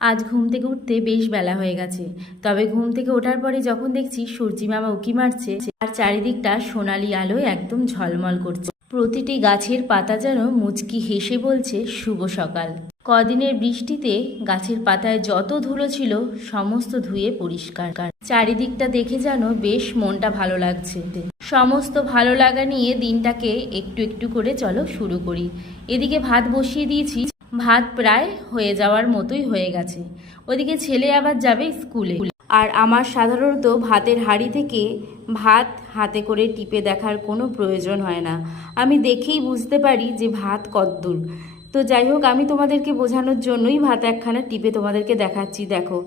আজ ঘুম থেকে উঠতে বেশ বেলা হয়ে গেছে। তবে ঘুম থেকে ওঠার পরে যখন দেখছি সূর্যি মামা উঁকি মারছে আর চারিদিকটা সোনালি আলোয় একদম ঝলমল করছে, প্রতিটি গাছের পাতা যেন মুচকি হেসে বলছে শুভ সকাল। কদিনের বৃষ্টিতে গাছের পাতায় যত ধুলো ছিল সমস্ত ধুয়ে পরিষ্কার। চারিদিকটা দেখে যেন বেশ মনটা ভালো লাগছে। সমস্ত ভালো লাগা নিয়ে দিনটাকে একটু একটু করে চলো শুরু করি। এদিকে ভাত বসিয়ে দিয়েছি, ভাত প্রায় হয়ে যাওয়ার মতোই হয়ে গেছে। ওদিকে ছেলে আবার যাবে স্কুলে, আর আমার সাধারণত ভাতের হাঁড়ি থেকে ভাত হাতে করে টিপে দেখার কোনো প্রয়োজন হয় না। আমি দেখেই বুঝতে পারি যে ভাত কতদূর। তো যাই হোক, আমি তোমাদেরকে বোঝানোর জন্যই ভাত একখানা টিপে তোমাদেরকে দেখাচ্ছি, দেখো।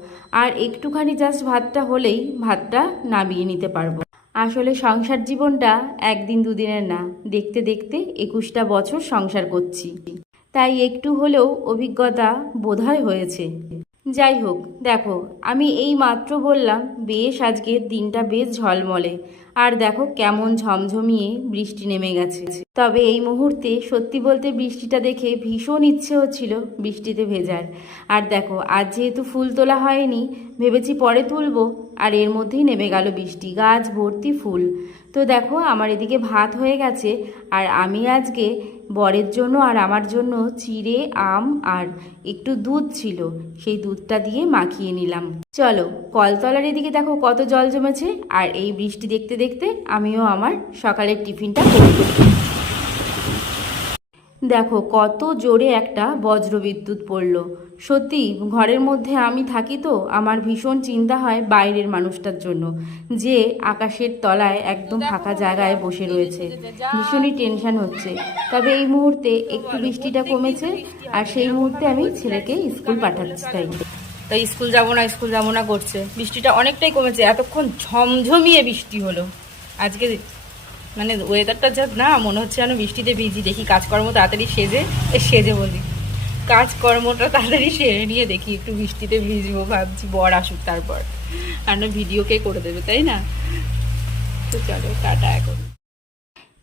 আর একটুখানি জাস্ট ভাতটা হলেই ভাতটা নামিয়ে নিতে পারবো। আসলে সংসার জীবনটা একদিন দুদিনের না, দেখতে দেখতে 21টা বছর সংসার করছি, তাই একটু হলেও অভিজ্ঞতা বোধহয় হয়েছে। যাই হোক, দেখো আমি এই মাত্র বললাম বেশ আজকের দিনটা বেশ ঝলমলে, আর দেখো কেমন ঝমঝমিয়ে বৃষ্টি নেমে গেছে। তবে এই মুহূর্তে সত্যি বলতে বৃষ্টিটা দেখে ভীষণ ইচ্ছে হচ্ছিল বৃষ্টিতে ভেজার। আর দেখো আজ যেহেতু ফুল তোলা হয়নি, ভেবেছি পরে তুলবো, আর এর মধ্যেই নেমে গেল বৃষ্টি, গাছ ভর্তি ফুল। তো দেখো আমার এদিকে ভাত হয়ে গেছে, আর আমি আজকে বরের জন্য আর আমার জন্য চিড়ে, আম আর একটু দুধ ছিল, সেই দুধটা দিয়ে মাখিয়ে নিলাম। চলো, কলতলার এদিকে দেখো কত জল জমেছে, আর এই বৃষ্টি দেখতে দেখতে আমিও আমার সকালের টিফিনটা করে দিই। দেখো কত জোরে একটা বজ্রবিদ্যুৎ পড়ল। সত্যি ঘরের মধ্যে আমি থাকি তো আমার ভীষণ চিন্তা হয় বাইরের মানুষটার জন্য, যে আকাশের তলায় একদম ফাঁকা জায়গায় বসে রয়েছে। ভীষণই টেনশন হচ্ছে। তবে এই মুহূর্তে একটু বৃষ্টিটা কমেছে, আর সেই মুহূর্তে আমি ছেলেকে স্কুল পাঠাচ্ছি। তাই স্কুল যাব না করছে। বৃষ্টিটা অনেকটাই কমেছে, এতক্ষণ ঝমঝমিয়ে বৃষ্টি হলো আজকে। মানে ওয়েদারটা যা না, মনে হচ্ছে যেন বৃষ্টিতে ভিজি। দেখি কাজকর্ম তাড়াতাড়ি সেজে বলি কাজকর্মটা তাড়াতাড়ি সেরে নিয়ে দেখি একটু বৃষ্টিতে ভিজবো ভাবছি, বর আসুক তারপর, আর না ভিডিও কে করে দেবে, তাই না? তো চলো টাটা এখন।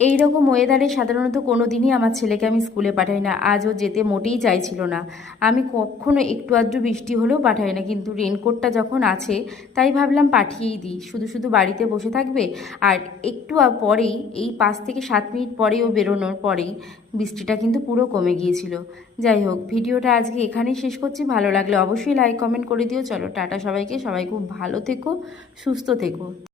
এই রকম ওয়েদারে সাধারণত কোনো দিনই আমার ছেলেকে আমি স্কুলে পাঠাই না। আজও যেতে মোটেই চাইছিল না। আমি কখনো একটু আধটু বৃষ্টি হলেও পাঠাই না, কিন্তু রেনকোটটা যখন আছে তাই ভাবলাম পাঠিয়েই দিই। শুধু শুধু বাড়িতে বসে থাকবে, আর একটু পরেই এই 5 থেকে 7 মিনিট পরেই ও বেরোনোর পরেই বৃষ্টিটা কিন্তু পুরো কমে গিয়েছিল। যাই হোক, ভিডিওটা আজকে এখানেই শেষ করছি। ভালো লাগলে অবশ্যই লাইক কমেন্ট করে দিও। চলো টাটা সবাইকে, সবাই খুব ভালো থেকো, সুস্থ থেকো।